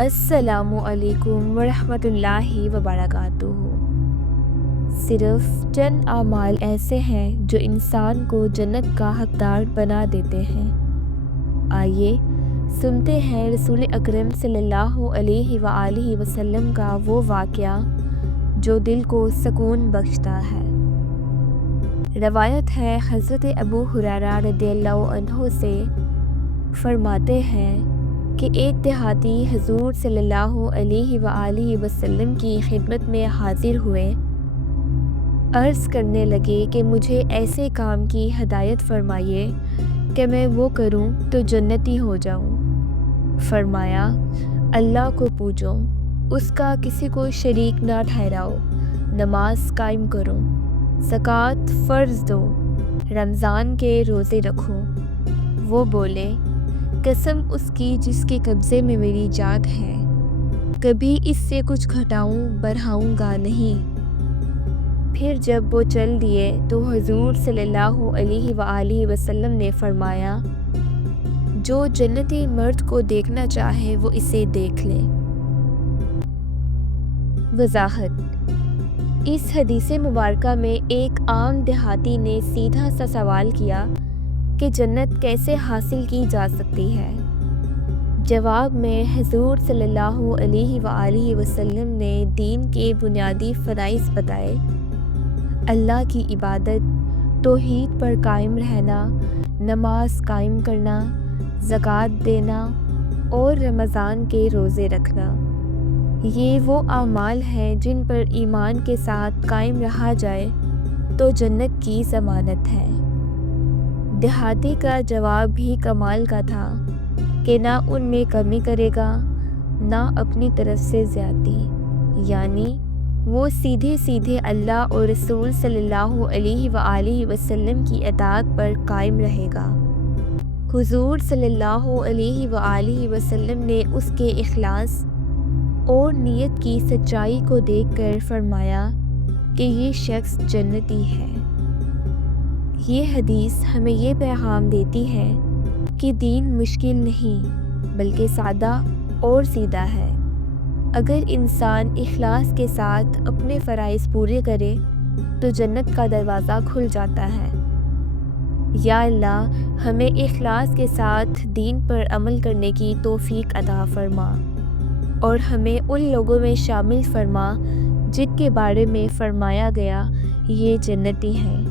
السلام علیکم ورحمۃ اللہ وبرکاتہ۔ صرف چند اعمال ایسے ہیں جو انسان کو جنت کا حقدار بنا دیتے ہیں۔ آئیے سنتے ہیں رسول اکرم صلی اللہ علیہ وآلہ وسلم کا وہ واقعہ جو دل کو سکون بخشتا ہے۔ روایت ہے حضرت ابو ہریرہ رضی اللہ عنہ سے، فرماتے ہیں کہ ایک دیہاتی حضور صلی اللہ علیہ وآلہ وسلم کی خدمت میں حاضر ہوئے، عرض کرنے لگے کہ مجھے ایسے کام کی ہدایت فرمائیے کہ میں وہ کروں تو جنتی ہو جاؤں۔ فرمایا، اللہ کو پوجو، اس کا کسی کو شریک نہ ٹھہراؤ، نماز قائم کرو، زکوٰۃ فرض دو، رمضان کے روزے رکھو۔ وہ بولے، قسم اس کی جس کے قبضے میں میری جان ہے، کبھی اس سے کچھ گھٹاؤں بڑھاؤں گا نہیں۔ پھر جب وہ چل دیے تو حضور صلی اللہ علیہ وآلہ وسلم نے فرمایا، جو جنتی مرد کو دیکھنا چاہے وہ اسے دیکھ لے۔ وضاحت: اس حدیث مبارکہ میں ایک عام دیہاتی نے سیدھا سا سوال کیا کہ جنت کیسے حاصل کی جا سکتی ہے؟ جواب میں حضور صلی اللہ علیہ وآلہ وسلم نے دین کے بنیادی فرائض بتائے: اللہ کی عبادت، توحید پر قائم رہنا، نماز قائم کرنا، زکوٰۃ دینا اور رمضان کے روزے رکھنا۔ یہ وہ اعمال ہیں جن پر ایمان کے ساتھ قائم رہا جائے تو جنت کی ضمانت ہے۔ دیہاتی کا جواب بھی کمال کا تھا کہ نہ ان میں کمی کرے گا، نہ اپنی طرف سے زیادتی، یعنی وہ سیدھے سیدھے اللہ اور رسول صلی اللہ علیہ وآلہ وسلم کی اطاعت پر قائم رہے گا۔ حضور صلی اللہ علیہ وآلہ وسلم نے اس کے اخلاص اور نیت کی سچائی کو دیکھ کر فرمایا کہ یہ شخص جنتی ہے۔ یہ حدیث ہمیں یہ پیغام دیتی ہے کہ دین مشکل نہیں بلکہ سادہ اور سیدھا ہے۔ اگر انسان اخلاص کے ساتھ اپنے فرائض پورے کرے تو جنت کا دروازہ کھل جاتا ہے۔ یا اللہ ہمیں اخلاص کے ساتھ دین پر عمل کرنے کی توفیق عطا فرما، اور ہمیں ان لوگوں میں شامل فرما جن کے بارے میں فرمایا گیا یہ جنتی ہیں۔